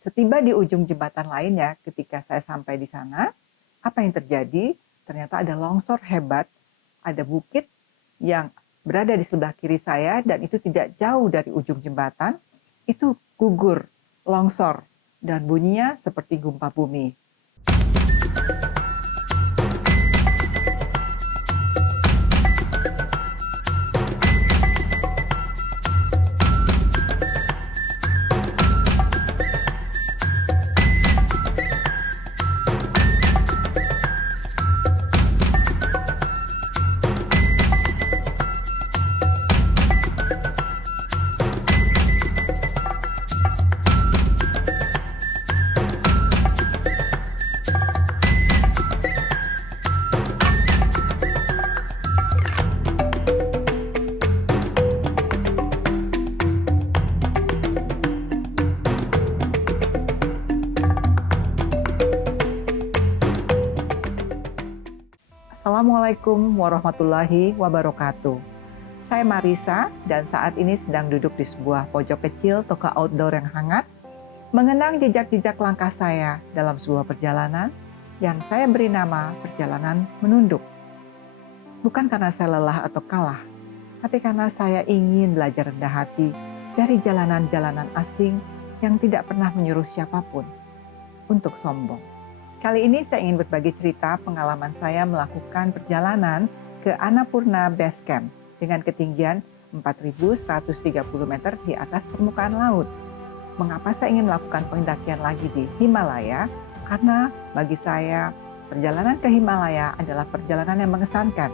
Setiba di ujung jembatan lainnya, ketika saya sampai di sana, apa yang terjadi? Ternyata ada longsor hebat, ada bukit yang berada di sebelah kiri saya dan itu tidak jauh dari ujung jembatan, itu gugur, longsor, dan bunyinya seperti gempa bumi. Assalamualaikum warahmatullahi wabarakatuh. Saya Marisa dan saat ini sedang duduk di sebuah pojok kecil toko outdoor yang hangat, mengenang jejak-jejak langkah saya dalam sebuah perjalanan yang saya beri nama perjalanan menunduk. Bukan karena saya lelah atau kalah, tapi karena saya ingin belajar rendah hati dari jalanan-jalanan asing yang tidak pernah menyuruh siapapun untuk sombong. Kali ini saya ingin berbagi cerita pengalaman saya melakukan perjalanan ke Annapurna Base Camp dengan ketinggian 4.130 meter di atas permukaan laut. Mengapa saya ingin melakukan pendakian lagi di Himalaya? Karena bagi saya perjalanan ke Himalaya adalah perjalanan yang mengesankan.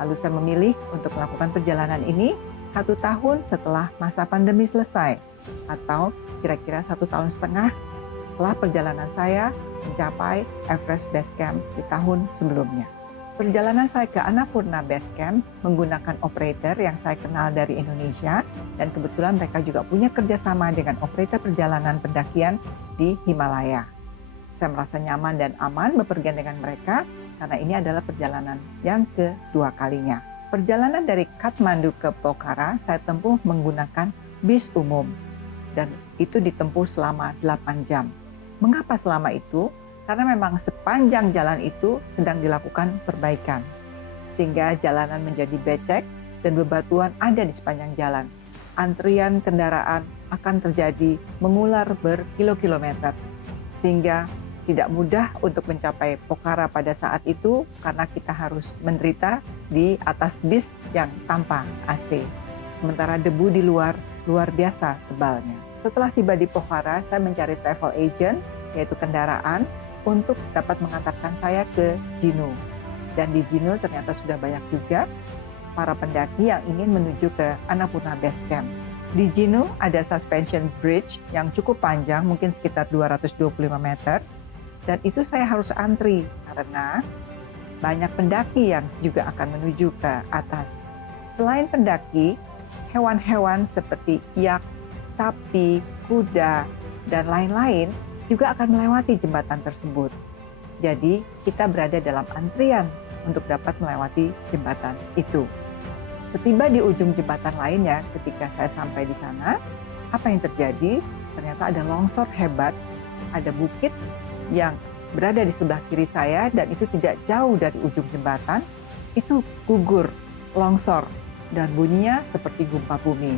Lalu saya memilih untuk melakukan perjalanan ini 1 tahun setelah masa pandemi selesai, atau kira-kira 1,5 tahun setelah perjalanan saya mencapai Everest Base Camp di tahun sebelumnya. Perjalanan saya ke Annapurna Base Camp menggunakan operator yang saya kenal dari Indonesia dan kebetulan mereka juga punya kerjasama dengan operator perjalanan pendakian di Himalaya. Saya merasa nyaman dan aman bepergian dengan mereka karena ini adalah perjalanan yang kedua kalinya. Perjalanan dari Kathmandu ke Pokhara saya tempuh menggunakan bis umum dan itu ditempuh selama 8 jam. Mengapa selama itu? Karena memang sepanjang jalan itu sedang dilakukan perbaikan. Sehingga jalanan menjadi becek dan bebatuan ada di sepanjang jalan. Antrian kendaraan akan terjadi mengular berkilo-kilometer. Sehingga tidak mudah untuk mencapai Pokhara pada saat itu karena kita harus menderita di atas bis yang tanpa AC. Sementara debu di luar biasa tebalnya. Setelah tiba di Pokhara, saya mencari travel agent, yaitu kendaraan, untuk dapat mengantarkan saya ke Jinu. Dan di Jinu ternyata sudah banyak juga para pendaki yang ingin menuju ke Annapurna Base Camp. Di Jinu ada suspension bridge yang cukup panjang, mungkin sekitar 225 meter. Dan itu saya harus antri karena banyak pendaki yang juga akan menuju ke atas. Selain pendaki, hewan-hewan seperti yak, sapi, kuda, dan lain-lain juga akan melewati jembatan tersebut. Jadi, kita berada dalam antrian untuk dapat melewati jembatan itu. Setiba di ujung jembatan lainnya, ketika saya sampai di sana, apa yang terjadi? Ternyata ada longsor hebat, ada bukit yang berada di sebelah kiri saya dan itu tidak jauh dari ujung jembatan, itu gugur, longsor, dan bunyinya seperti gempa bumi.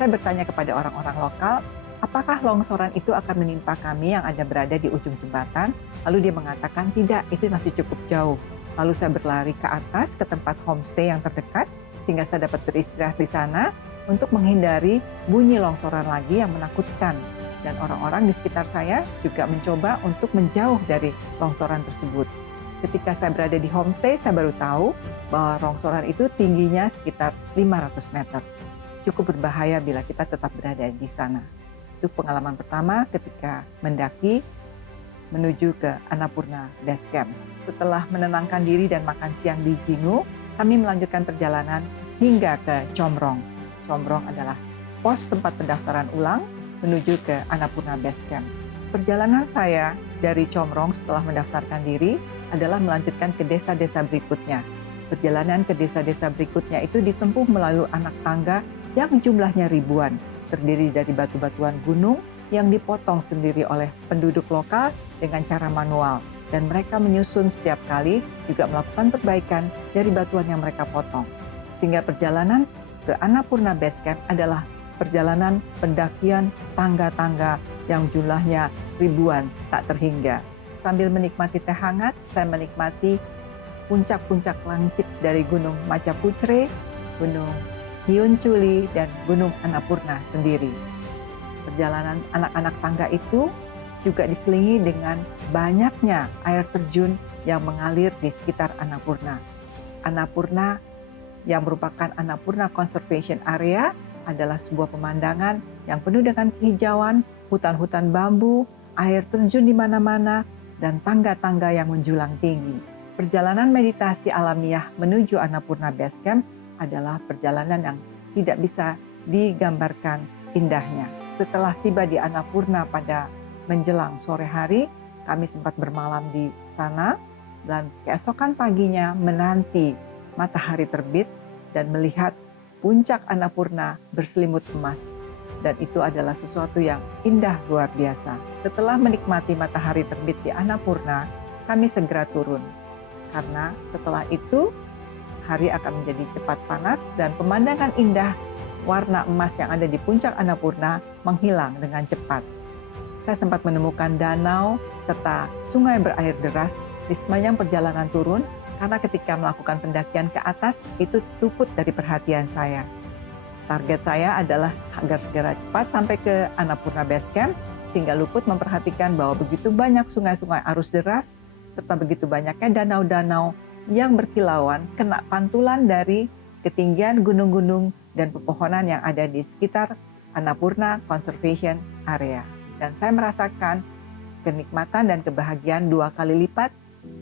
Saya bertanya kepada orang-orang lokal, apakah longsoran itu akan menimpa kami yang ada berada di ujung jembatan? Lalu dia mengatakan, tidak, itu masih cukup jauh. Lalu saya berlari ke atas, ke tempat homestay yang terdekat, sehingga saya dapat beristirahat di sana untuk menghindari bunyi longsoran lagi yang menakutkan. Dan orang-orang di sekitar saya juga mencoba untuk menjauh dari longsoran tersebut. Ketika saya berada di homestay, saya baru tahu bahwa longsoran itu tingginya sekitar 500 meter. Cukup berbahaya bila kita tetap berada di sana. Itu pengalaman pertama ketika mendaki menuju ke Annapurna Base Camp. Setelah menenangkan diri dan makan siang di Jinu, kami melanjutkan perjalanan hingga ke Chomrong. Chomrong adalah pos tempat pendaftaran ulang menuju ke Annapurna Base Camp. Perjalanan saya dari Chomrong setelah mendaftarkan diri adalah melanjutkan ke desa-desa berikutnya. Perjalanan ke desa-desa berikutnya itu ditempuh melalui anak tangga yang jumlahnya ribuan, terdiri dari batu-batuan gunung yang dipotong sendiri oleh penduduk lokal dengan cara manual. Dan mereka menyusun setiap kali juga melakukan perbaikan dari batuan yang mereka potong. Sehingga perjalanan ke Annapurna Base Camp adalah perjalanan pendakian tangga-tangga yang jumlahnya ribuan tak terhingga. Sambil menikmati teh hangat, saya menikmati puncak-puncak lancip dari Gunung Macapucre, Gunung Hiun Chuli, dan Gunung Annapurna sendiri. Perjalanan anak-anak tangga itu juga diselingi dengan banyaknya air terjun yang mengalir di sekitar Annapurna. Annapurna yang merupakan Annapurna Conservation Area adalah sebuah pemandangan yang penuh dengan kehijauan, hutan-hutan bambu, air terjun di mana-mana, dan tangga-tangga yang menjulang tinggi. Perjalanan meditasi alamiah menuju Annapurna Base Camp adalah perjalanan yang tidak bisa digambarkan indahnya. Setelah tiba di Annapurna pada menjelang sore hari, kami sempat bermalam di sana dan keesokan paginya menanti matahari terbit dan melihat puncak Annapurna berselimut emas. Dan itu adalah sesuatu yang indah luar biasa. Setelah menikmati matahari terbit di Annapurna, kami segera turun. Karena setelah itu, hari akan menjadi cepat panas dan pemandangan indah warna emas yang ada di puncak Annapurna menghilang dengan cepat. Saya sempat menemukan danau serta sungai berair deras di sepanjang perjalanan turun karena ketika melakukan pendakian ke atas itu luput dari perhatian saya. Target saya adalah agar segera cepat sampai ke Annapurna Base Camp sehingga luput memperhatikan bahwa begitu banyak sungai-sungai arus deras serta begitu banyaknya danau-danau yang berkilauan kena pantulan dari ketinggian gunung-gunung dan pepohonan yang ada di sekitar Annapurna Conservation Area. Dan saya merasakan kenikmatan dan kebahagiaan 2 kali lipat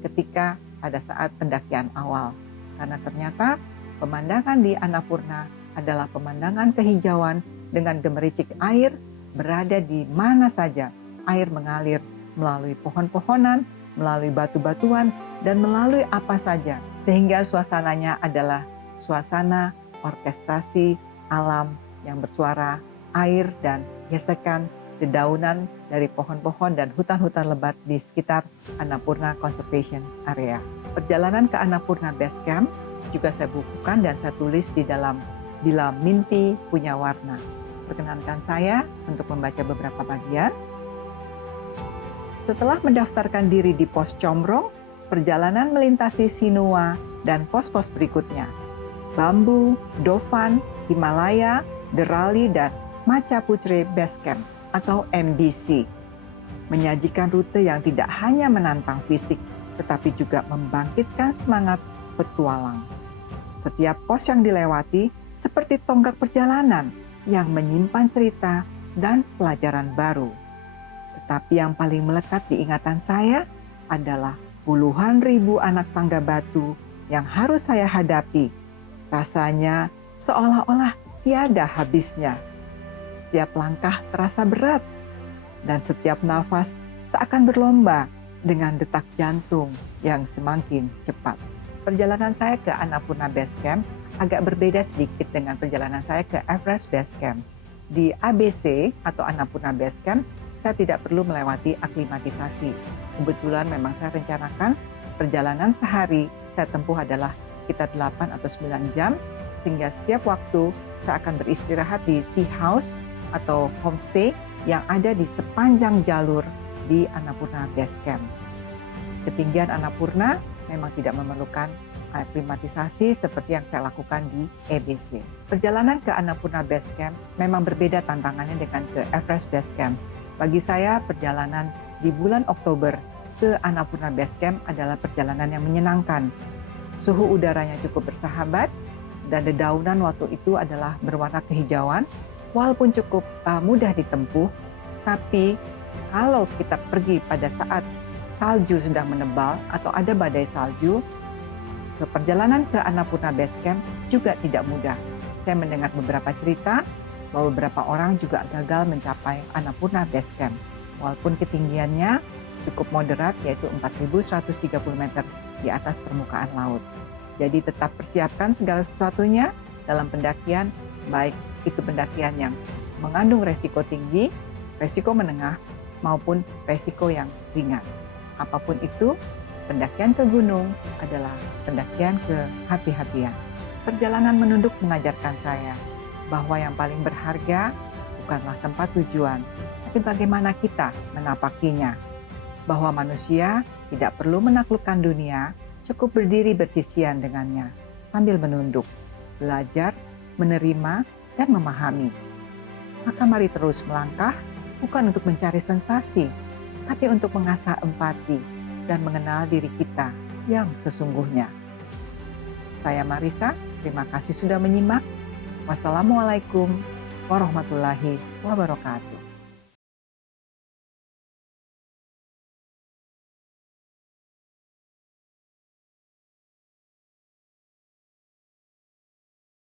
ketika pada saat pendakian awal. Karena ternyata pemandangan di Annapurna adalah pemandangan kehijauan dengan gemericik air berada di mana saja. Air mengalir melalui pohon-pohonan, melalui batu-batuan, dan melalui apa saja. Sehingga suasananya adalah suasana orkestrasi alam yang bersuara air dan gesekan dedaunan dari pohon-pohon dan hutan-hutan lebat di sekitar Annapurna Conservation Area. Perjalanan ke Annapurna Base Camp juga saya bukukan dan saya tulis di dalam Bila Mimpi Punya Warna. Perkenankan saya untuk membaca beberapa bagian. Setelah mendaftarkan diri di pos Combrong, perjalanan melintasi Sinua dan pos-pos berikutnya. Bambu, Dofan, Himalaya, Derali, dan Macapucre Base Camp atau MBC, menyajikan rute yang tidak hanya menantang fisik, tetapi juga membangkitkan semangat petualang. Setiap pos yang dilewati seperti tonggak perjalanan yang menyimpan cerita dan pelajaran baru. Tetapi yang paling melekat di ingatan saya adalah puluhan ribu anak tangga batu yang harus saya hadapi. Rasanya seolah-olah tiada habisnya. Setiap langkah terasa berat, dan setiap nafas seakan berlomba dengan detak jantung yang semakin cepat. Perjalanan saya ke Annapurna Base Camp agak berbeda sedikit dengan perjalanan saya ke Everest Base Camp. Di ABC atau Annapurna Base Camp, saya tidak perlu melewati aklimatisasi. Kebetulan memang saya rencanakan perjalanan sehari saya tempuh adalah sekitar 8 atau 9 jam, sehingga setiap waktu saya akan beristirahat di tea house atau homestay yang ada di sepanjang jalur di Annapurna Base Camp. Ketinggian Annapurna memang tidak memerlukan aklimatisasi seperti yang saya lakukan di EBC. Perjalanan ke Annapurna Base Camp memang berbeda tantangannya dengan ke Everest Base Camp. Bagi saya, perjalanan di bulan Oktober ke Annapurna Base Camp adalah perjalanan yang menyenangkan. Suhu udaranya cukup bersahabat dan dedaunan waktu itu adalah berwarna kehijauan. Walaupun cukup mudah ditempuh, tapi kalau kita pergi pada saat salju sedang menebal atau ada badai salju, perjalanan ke Annapurna Base Camp juga tidak mudah. Saya mendengar beberapa cerita bahwa beberapa orang juga gagal mencapai Annapurna Base Camp. Walaupun ketinggiannya cukup moderat, yaitu 4.130 meter di atas permukaan laut. Jadi tetap persiapkan segala sesuatunya dalam pendakian, baik itu pendakian yang mengandung resiko tinggi resiko menengah, maupun resiko yang ringan. Apapun itu, pendakian ke gunung adalah pendakian kehati-hatian. Perjalanan menunduk mengajarkan saya bahwa yang paling berharga bukanlah tempat tujuan, tapi bagaimana kita menapakinya. Bahwa manusia tidak perlu menaklukkan dunia, cukup berdiri bersisian dengannya, sambil menunduk, belajar, menerima, dan memahami. Maka mari terus melangkah, bukan untuk mencari sensasi, tapi untuk mengasah empati dan mengenal diri kita yang sesungguhnya. Saya Marisa, terima kasih sudah menyimak. Wassalamualaikum warahmatullahi wabarakatuh.